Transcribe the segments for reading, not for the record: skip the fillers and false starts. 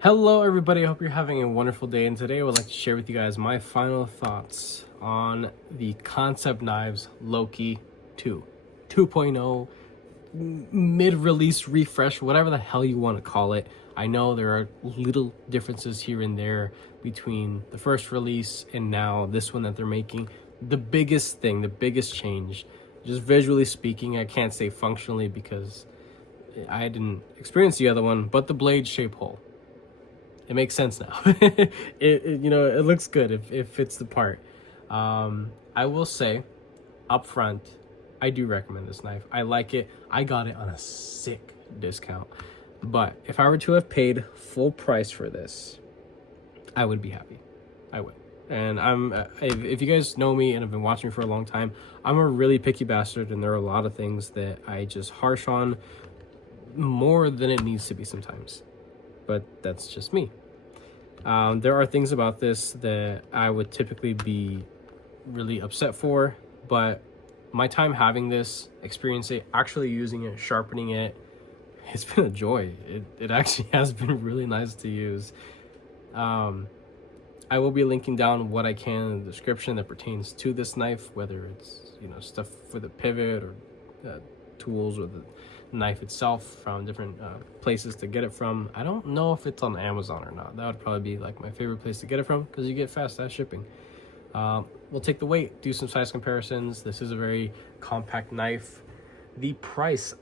Hello everybody, I hope you're having a wonderful day, and today I would like to share with you guys my final thoughts on the Kansept knives Loki 2, 2.0, mid-release refresh, whatever the hell you want to call it. I know there are little differences here and there between the first release and now this one that they're making. The biggest thing, the biggest change, just visually speaking, I can't say functionally because I didn't experience the other one, but the blade shape hole. It makes sense now. It looks good if it fits the part. I will say up front, I do recommend this knife. I like it. I got it on a sick discount. But if I were to have paid full price for this, I would be happy. I would. And if you guys know me and have been watching me for a long time, I'm a really picky bastard, and there are a lot of things that I just harsh on more than it needs to be sometimes. But that's just me. There are things about this that I would typically be really upset for, but my time having this, experiencing it, actually using it, sharpening it, it's been a joy. It actually has been really nice to use. I will be linking down what I can in the description that pertains to this knife, whether it's stuff for the pivot or tools or the knife itself from different places to get it from. I don't know if it's on Amazon or not. That would probably be like my favorite place to get it from because you get fast shipping. We'll take the weight, do some size comparisons. This is a very compact knife. The price,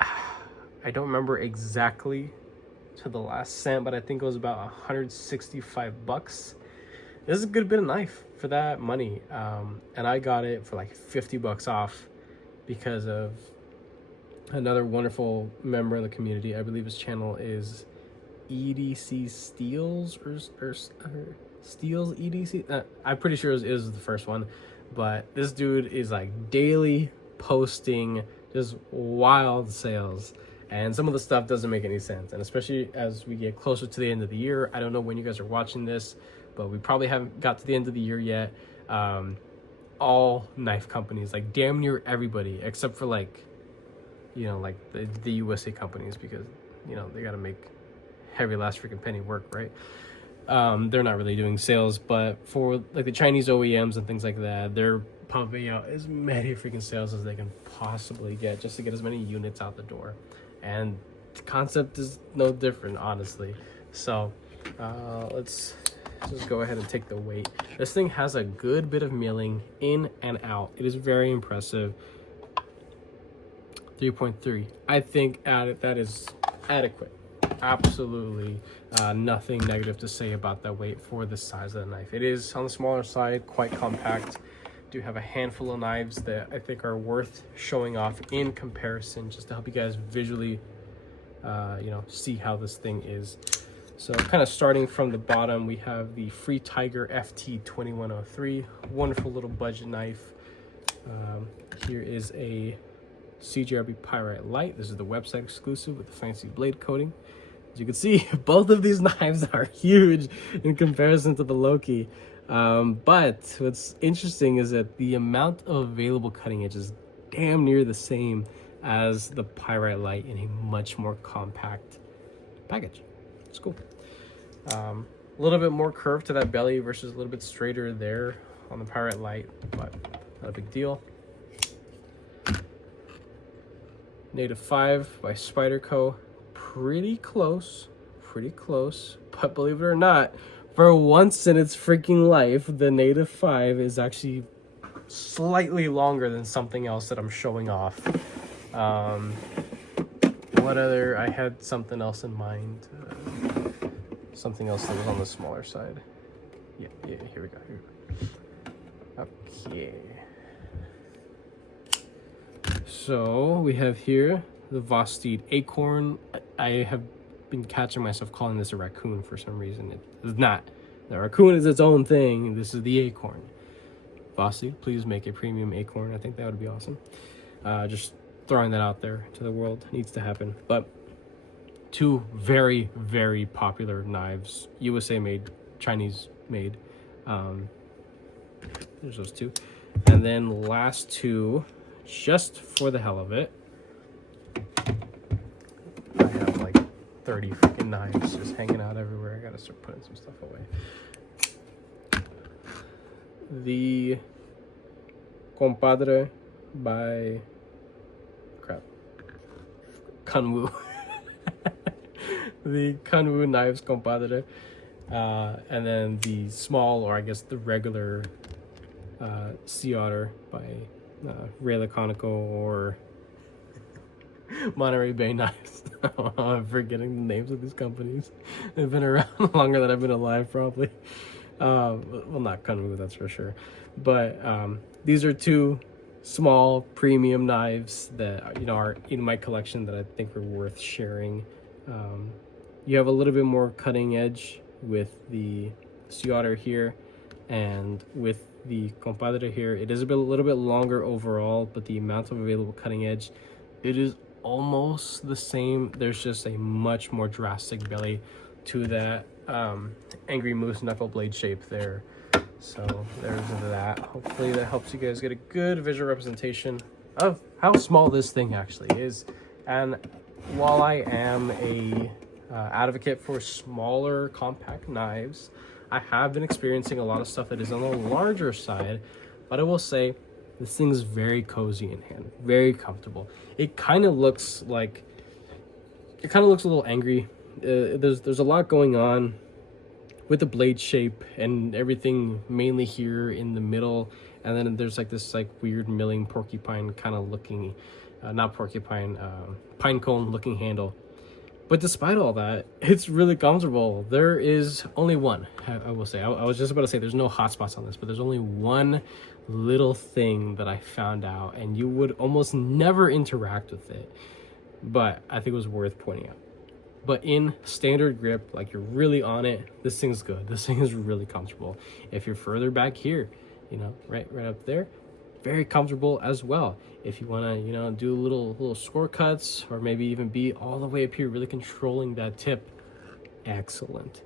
I don't remember exactly to the last cent, but I think it was about 165 bucks. This is a good bit of knife for that money, and I got it for like 50 bucks off because of another wonderful member of the community. I believe his channel is EDC Steels or Steels EDC. I'm pretty sure it is the first one, but this dude is like daily posting just wild sales, and some of the stuff doesn't make any sense. And especially as we get closer to the end of the year, I don't know when you guys are watching this, but we probably haven't got to the end of the year yet. All knife companies, like damn near everybody except for like the USA companies, because they got to make heavy last freaking penny work, right? They're not really doing sales, but for like the Chinese OEMs and things like that, they're pumping out as many freaking sales as they can possibly get just to get as many units out the door. And the Kansept is no different, honestly. So let's just go ahead and take the weight. This thing has a good bit of milling in and out. It is very impressive. 3.3. I think that is adequate. Absolutely nothing negative to say about that weight for the size of the knife. It is on the smaller side, quite compact. Do have a handful of knives that I think are worth showing off in comparison, just to help you guys visually see how this thing is. So kind of starting from the bottom, we have the Free Tiger FT2103, wonderful little budget knife. Here is a CJRB Pyrite Light. This is the website exclusive with the fancy blade coating. As you can see, both of these knives are huge in comparison to the Loki. But what's interesting is that the amount of available cutting edge is damn near the same as the Pyrite Light in a much more compact package. It's cool. A little bit more curve to that belly versus a little bit straighter there on the Pyrite Light, but not a big deal. Native 5 by Spyderco. Pretty close, but believe it or not, for once in its freaking life, the Native 5 is actually slightly longer than something else that I'm showing off. What other? I had something else in mind. Something else that was on the smaller side. Yeah, here we go. Okay. So we have here the Vosteed Acorn. I have been catching myself calling this a raccoon for some reason. It is not. The raccoon is its own thing. This is the Acorn. Vosteed, please make a premium Acorn. I think that would be awesome. Just throwing that out there to the world. Needs to happen. But two very, very popular knives. USA made, Chinese made. There's those two. And then last two, just for the hell of it, I have like 30 freaking knives just hanging out everywhere. I gotta start putting some stuff away. The Compadre by Kanwu. The Kanwu knives Compadre. And then the small, or I guess the regular Sea Otter by Ray Laconico or Monterey Bay Knives. I'm forgetting the names of these companies. They've been around longer than I've been alive, probably. Well, not Kanwu, that's for sure. But these are two small premium knives that, you know, are in my collection that I think are worth sharing. You have a little bit more cutting edge with the Sea Otter here, and with the Compadre here, it is a little bit longer overall, but the amount of available cutting edge, it is almost the same. There's just a much more drastic belly to that Angry Moose knuckle blade shape there. So there's that. Hopefully that helps you guys get a good visual representation of how small this thing actually is. And while I am a advocate for smaller compact knives, I have been experiencing a lot of stuff that is on the larger side, but I will say this thing's very cozy in hand, very comfortable. It kind of looks a little angry. There's a lot going on with the blade shape and everything, mainly here in the middle, and then there's like this like weird milling porcupine kind of looking, not porcupine, pine cone looking handle. But despite all that, it's really comfortable. There is only one, I will say. I was just about to say there's no hot spots on this, but there's only one little thing that I found out, and you would almost never interact with it, but I think it was worth pointing out. But in standard grip, like you're really on it, this thing's good. This thing is really comfortable. If you're further back here, you know, right up there, very comfortable as well. If you want to, you know, do little score cuts, or maybe even be all the way up here, really controlling that tip, excellent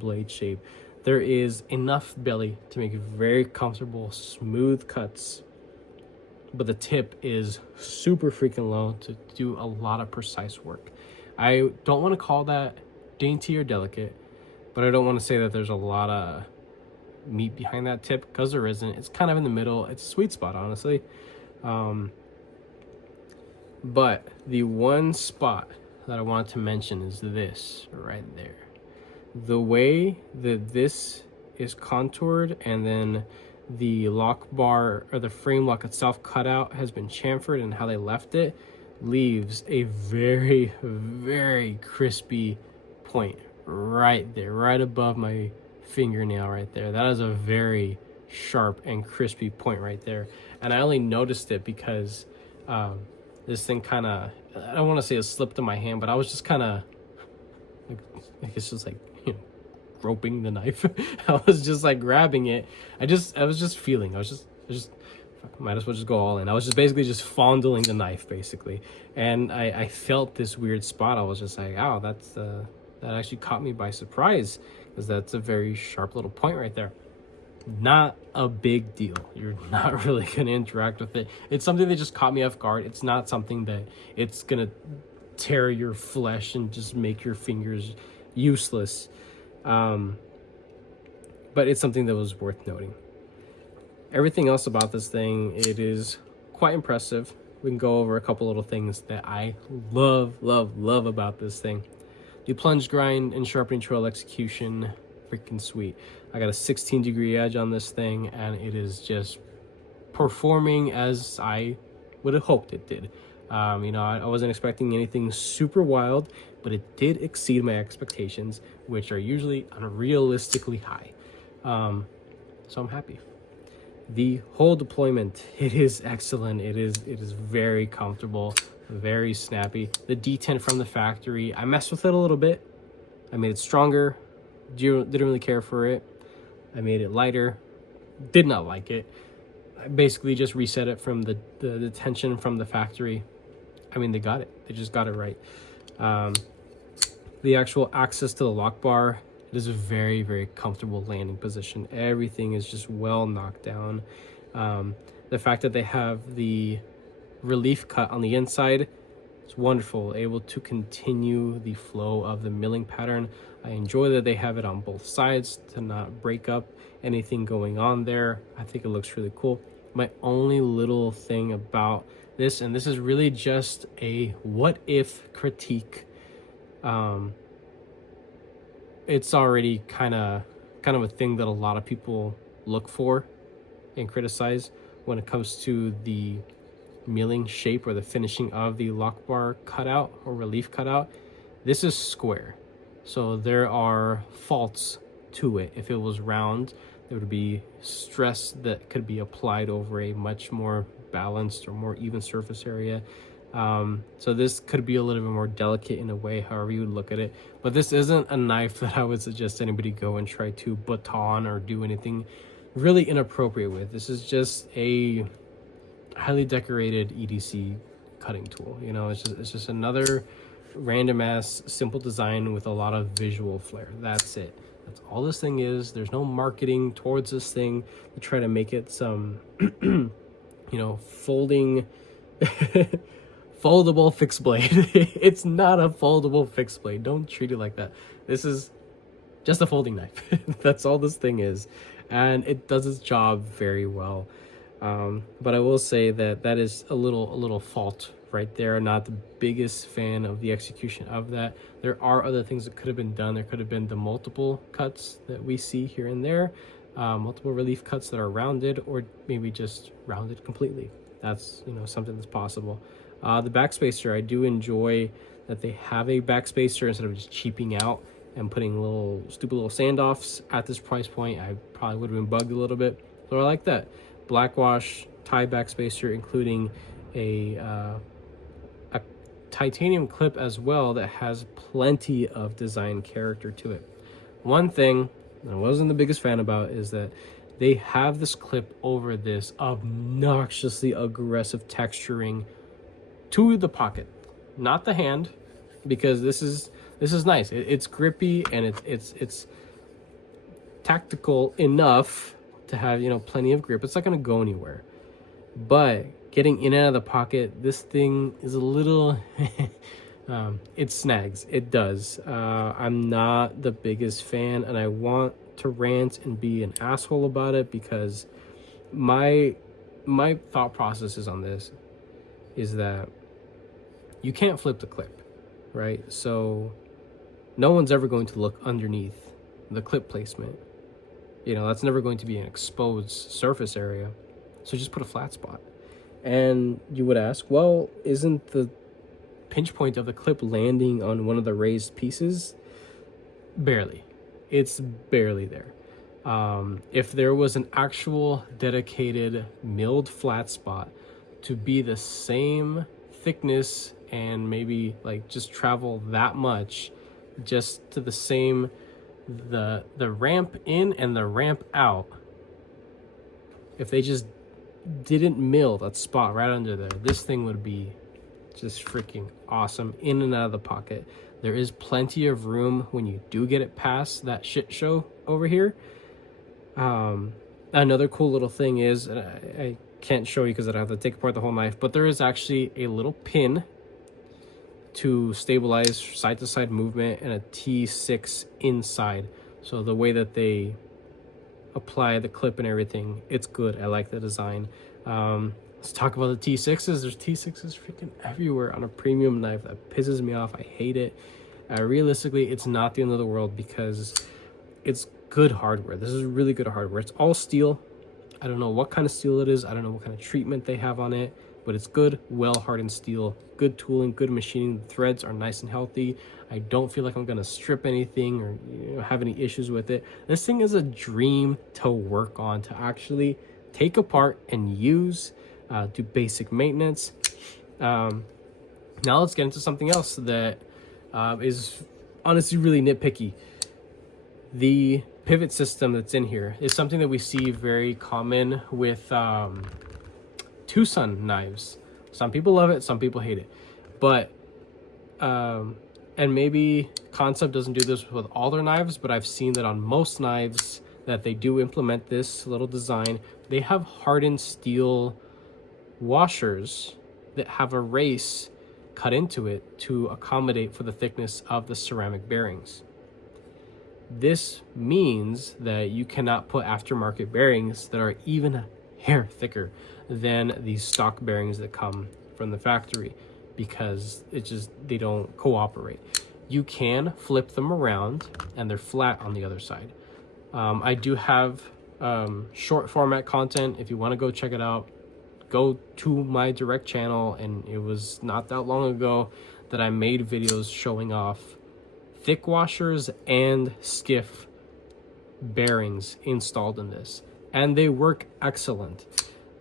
blade shape. There is enough belly to make very comfortable, smooth cuts, but the tip is super freaking low to do a lot of precise work. I don't want to call that dainty or delicate, but I don't want to say that there's a lot of meat behind that tip, because there isn't. It's kind of in the middle. It's a sweet spot, honestly. But the one spot that I wanted to mention is this right there. The way that this is contoured, and then the lock bar or the frame lock itself cut out has been chamfered, and how they left it leaves a very, very crispy point right there, right above my fingernail right there. That is a very sharp and crispy point right there, and I only noticed it because this thing kind of, I don't want to say it slipped in my hand, but I was just kind of like it's just like, you know, groping the knife. I was just like grabbing it. I was just feeling. I just might as well just go all in. I was just basically just fondling the knife basically, and I felt this weird spot. I was just like, oh, that actually caught me by surprise, because that's a very sharp little point right there. Not a big deal. You're not really going to interact with it. It's something that just caught me off guard. It's not something that it's going to tear your flesh and just make your fingers useless. But it's something that was worth noting. Everything else about this thing, it is quite impressive. We can go over a couple little things that I love about this thing. The plunge grind and sharpening trail execution, freaking sweet. I got a 16-degree edge on this thing, and it is just performing as I would have hoped it did. You know, I wasn't expecting anything super wild, but it did exceed my expectations, which are usually unrealistically high. So I'm happy. The whole deployment, it is excellent. It is very comfortable, very snappy. The detent from the factory, I messed with it a little bit. I made it stronger. Didn't really care for it. I made it lighter. Did not like it. I basically just reset it from the tension from the factory. I mean, they got it. They just got it right. The actual access to the lock bar, it is a very, very comfortable landing position. Everything is just well knocked down. The fact that they have the relief cut on the inside, It's wonderful, able to continue the flow of the milling pattern. I enjoy that they have it on both sides to not break up anything going on there. I think it looks really cool. My only little thing about this, and this is really just a what if critique, it's already kind of a thing that a lot of people look for and criticize when it comes to the milling shape or the finishing of the lock bar cutout or relief cutout. This is square, so there are faults to it. If it was round, there would be stress that could be applied over a much more balanced or more even surface area. So this could be a little bit more delicate in a way, however you would look at it. But this isn't a knife that I would suggest anybody go and try to baton or do anything really inappropriate with. This is just a highly decorated EDC cutting tool. You know, it's just another random ass simple design with a lot of visual flair. That's it. That's all this thing is. There's no marketing towards this thing to try to make it some you know, foldable fixed blade. It's not a foldable fixed blade. Don't treat it like that. This is just a folding knife. That's all this thing is, and it does its job very well. But I will say that that is a little fault right there. Not the biggest fan of the execution of that. There are other things that could have been done. There could have been the multiple cuts that we see here and there, multiple relief cuts that are rounded, or maybe just rounded completely. That's, you know, something that's possible. The backspacer, I do enjoy that they have a backspacer instead of just cheaping out and putting little stupid little sand-offs at this price point. I probably would have been bugged a little bit, so I like that. Blackwash tie backspacer, including a titanium clip as well that has plenty of design character to it. One thing I wasn't the biggest fan about is that they have this clip over this obnoxiously aggressive texturing to the pocket, not the hand, because this is nice. It's grippy and it's tactical enough to have, you know, plenty of grip. It's not going to go anywhere, but getting in and out of the pocket, this thing is a little it snags. It does. I'm not the biggest fan, and I want to rant and be an asshole about it, because my thought processes on this is that you can't flip the clip, right? So no one's ever going to look underneath the clip placement. You know, that's never going to be an exposed surface area. So just put a flat spot. And you would ask, well, isn't the pinch point of the clip landing on one of the raised pieces? Barely. It's barely there. If there was an actual dedicated milled flat spot to be the same thickness and maybe like just travel that much, just to the same, the ramp in and the ramp out, if they just didn't mill that spot right under there, this thing would be just freaking awesome in and out of the pocket. There is plenty of room when you do get it past that shit show over here. Another cool little thing is, I can't show you because I'd have to take apart the whole knife, but there is actually a little pin to stabilize side to side movement and a T6 inside. So the way that they apply the clip and everything, it's good. I like the design. Let's talk about the T6s. There's T6s freaking everywhere on a premium knife. That pisses me off. I hate it. Realistically, it's not the end of the world because it's good hardware. This is really good hardware. It's all steel. I don't know what kind of steel it is. I don't know what kind of treatment they have on it, but it's good, well-hardened steel. Good tooling, good machining. The threads are nice and healthy. I don't feel like I'm gonna strip anything or, you know, have any issues with it. This thing is a dream to work on, to actually take apart and use, do basic maintenance. Now let's get into something else that is honestly really nitpicky. The pivot system that's in here is something that we see very common with Tucson knives. Some people love it, some people hate it, but and maybe Kansept doesn't do this with all their knives, but I've seen that on most knives that they do implement this little design. They have hardened steel washers that have a race cut into it to accommodate for the thickness of the ceramic bearings. This means that you cannot put aftermarket bearings that are even a hair thicker than these stock bearings that come from the factory, because they don't cooperate. You can flip them around and they're flat on the other side. I do have short format content. If you want to go check it out, go to my direct channel, and it was not that long ago that I made videos showing off thick washers and skiff bearings installed in this, and they work excellent.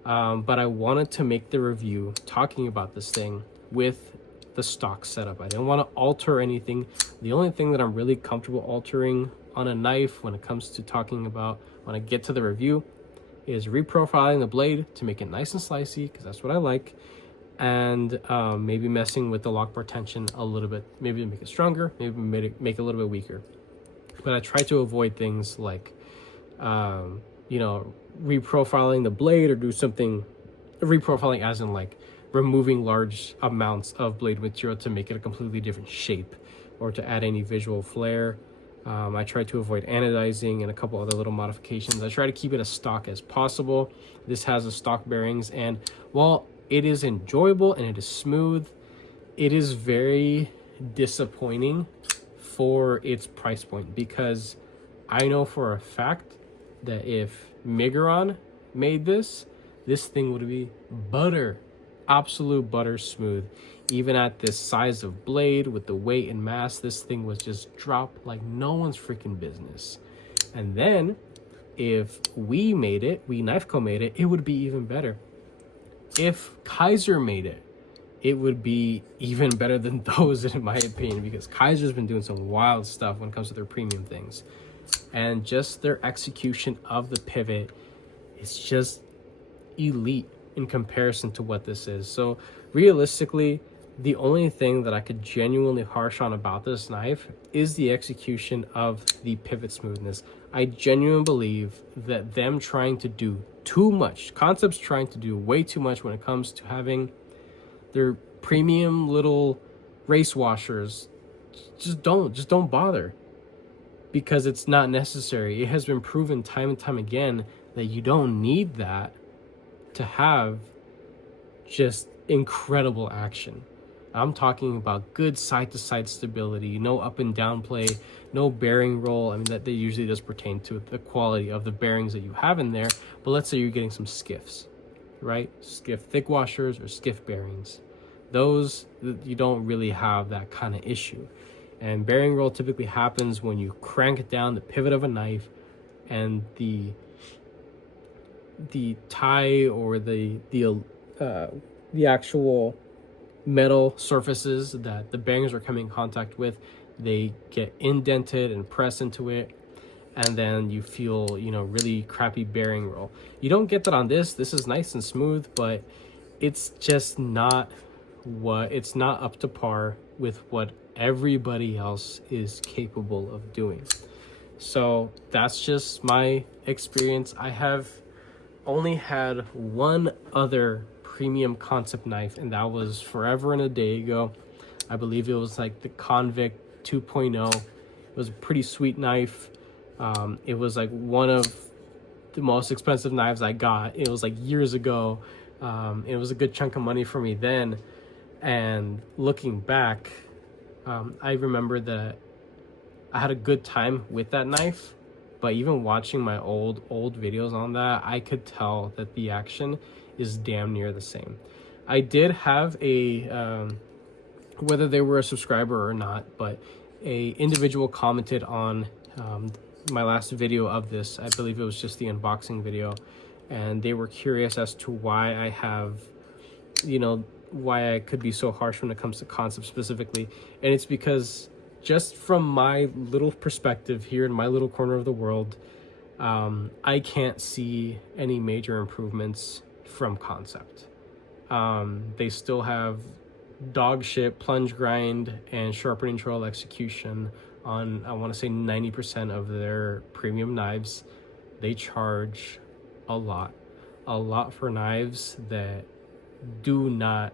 But I wanted to make the review talking about this thing with the stock setup. I didn't want to alter anything. The only thing that I'm really comfortable altering on a knife when it comes to talking about when I get to the review is reprofiling the blade to make it nice and slicey, because that's what I like, and maybe messing with the lock bar tension a little bit, maybe to make it stronger, maybe make it a little bit weaker. But I try to avoid things like reprofiling the blade, or do something reprofiling as in like removing large amounts of blade material to make it a completely different shape, or to add any visual flair. I try to avoid anodizing and a couple other little modifications. I try to keep it as stock as possible. This has a stock bearings, and while it is enjoyable and it is smooth, it is very disappointing for its price point, because I know for a fact that if Miguron made this thing would be butter, absolute butter smooth. Even at this size of blade, with the weight and mass, this thing was just dropped like no one's freaking business. And then if we Knife Co made it, it would be even better. If Kaiser made it, it would be even better than those, in my opinion, because Kaiser's been doing some wild stuff when it comes to their premium things. And just their execution of the pivot is just elite in comparison to what this is. So realistically, the only thing that I could genuinely harsh on about this knife is the execution of the pivot smoothness. I genuinely believe that them trying to do too much, Kansept's trying to do way too much when it comes to having their premium little race washers. Just don't bother, because it's not necessary. It has been proven time and time again that you don't need that to have just incredible action. I'm talking about good side-to-side stability, no up and down play, no bearing roll. I mean, that usually does pertain to the quality of the bearings that you have in there. But let's say you're getting some skiffs, right? Skiff thick washers or skiff bearings. Those, you don't really have that kind of issue. And bearing roll typically happens when you crank down the pivot of a knife, and the tie or the actual metal surfaces that the bearings are coming in contact with, they get indented and press into it, and then you feel, really crappy bearing roll. You don't get that on this. This is nice and smooth, but it's just not it's not up to par with what everybody else is capable of doing. So that's just my experience. I have only had one other premium Kansept knife, and that was forever and a day ago. I believe it was like the Convict 2.0. It was a pretty sweet knife. It was like one of the most expensive knives I got. It was like years ago. It was a good chunk of money for me then. And looking back, I remember that I had a good time with that knife, but even watching my old videos on that, I could tell that the action is damn near the same. I did have a, whether they were a subscriber or not, but a individual commented on my last video of this. I believe it was just the unboxing video, and they were curious as to why I have, why I could be so harsh when it comes to Kansept specifically. And it's because, just from my little perspective here in my little corner of the world, I can't see any major improvements from Kansept. They still have dog shit plunge grind and sharpening trail execution on, I want to say, 90% of their premium knives. They charge a lot for knives that do not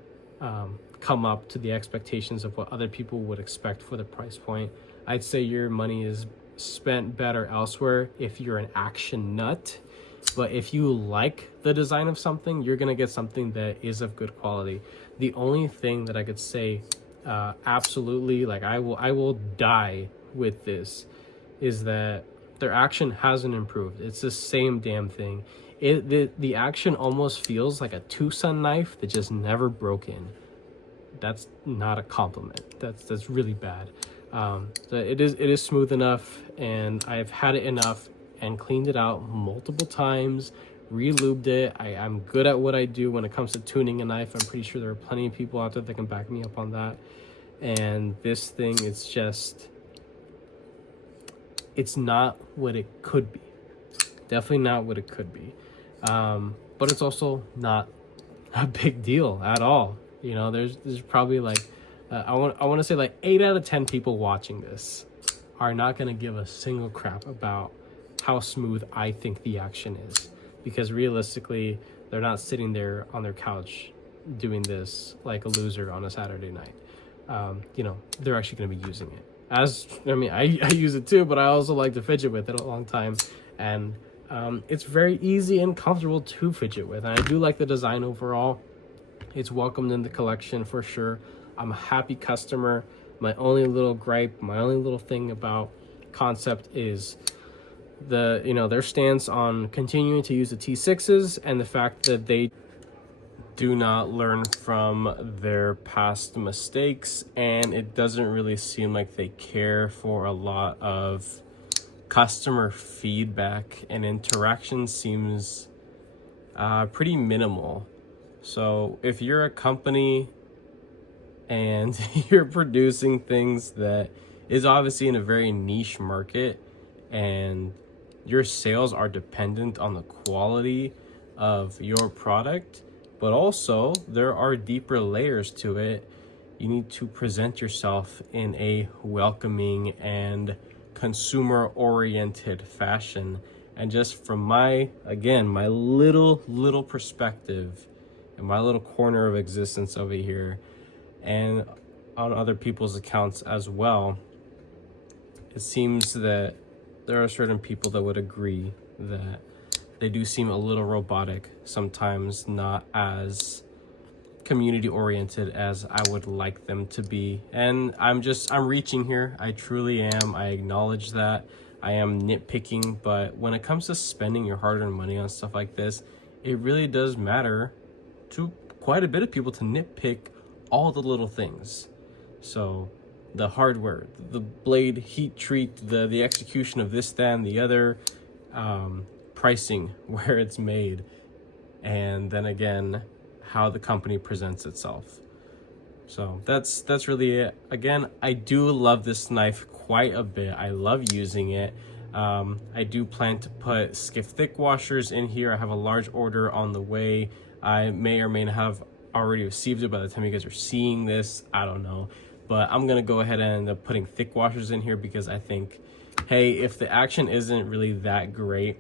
come up to the expectations of what other people would expect for the price point. I'd say your money is spent better elsewhere if you're an action nut. But if you like the design of something, you're gonna get something that is of good quality. The only thing that I could say absolutely, like I will die with this, is that their action hasn't improved. It's the same damn thing. The action almost feels like a Tucson knife that just never broke in. That's not a compliment. That's really bad. So it is smooth enough, and I've had it enough and cleaned it out multiple times, re-lubed it. I'm good at what I do when it comes to tuning a knife. I'm pretty sure there are plenty of people out there that can back me up on that. And this thing, it's not what it could be. Definitely not what it could be. But it's also not a big deal at all. You know, there's probably like, I want to say like 8 out of 10 people watching this are not going to give a single crap about how smooth I think the action is, because realistically, they're not sitting there on their couch doing this like a loser on a Saturday night. You know, they're actually going to be using it. I use it too, but I also like to fidget with it a long time, and it's very easy and comfortable to fidget with, and I do like the design overall. It's welcomed in the collection for sure. I'm a happy customer. My only little gripe, my only little thing about Kansept is their stance on continuing to use the T6s, and the fact that they do not learn from their past mistakes, and it doesn't really seem like they care for a lot of customer feedback, and interaction seems pretty minimal. So if you're a company and you're producing things that is obviously in a very niche market, and your sales are dependent on the quality of your product, but also there are deeper layers to it, you need to present yourself in a welcoming and consumer-oriented fashion. And just from my little perspective and my little corner of existence over here, and on other people's accounts as well, it seems that there are certain people that would agree that they do seem a little robotic sometimes, not as community oriented as I would like them to be. And I'm reaching here. I truly am. I acknowledge that. I am nitpicking, but when it comes to spending your hard-earned money on stuff like this, it really does matter to quite a bit of people to nitpick all the little things. So the hardware, the blade heat treat, the execution of this, that, and the other, pricing, where it's made, and then again, how the company presents itself. So that's really it. Again, I do love this knife quite a bit. I love using it. I do plan to put skiff thick washers in here. I have a large order on the way. I may or may not have already received it by the time you guys are seeing this. I don't know. But I'm going to go ahead and end up putting thick washers in here, because I think, hey, if the action isn't really that great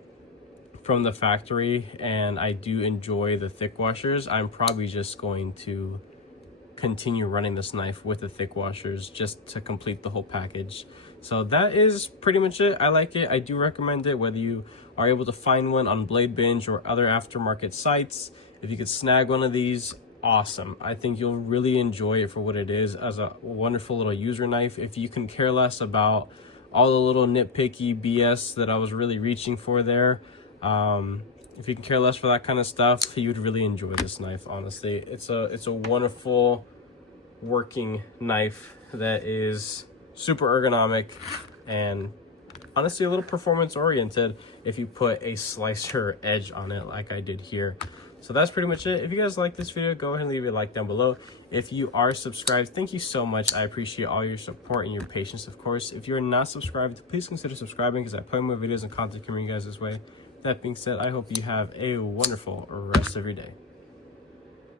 from the factory and I do enjoy the thick washers, I'm probably just going to continue running this knife with the thick washers just to complete the whole package. So that is pretty much it. I like it. I do recommend it, whether you are able to find one on Blade Binge or other aftermarket sites. If you could snag one of these, awesome. I think you'll really enjoy it for what it is, as a wonderful little user knife. If you can care less about all the little nitpicky BS that I was really reaching for there, if you can care less for that kind of stuff, you'd really enjoy this knife. Honestly, it's a wonderful working knife that is super ergonomic and honestly a little performance oriented if you put a slicer edge on it like I did here. So that's pretty much it. If you guys like this video, go ahead and leave a like down below. If you are subscribed, thank you so much. I appreciate all your support and your patience, of course. If you're not subscribed, please consider subscribing, because I play more videos and content coming you guys this way. That being said, I hope you have a wonderful rest of your day.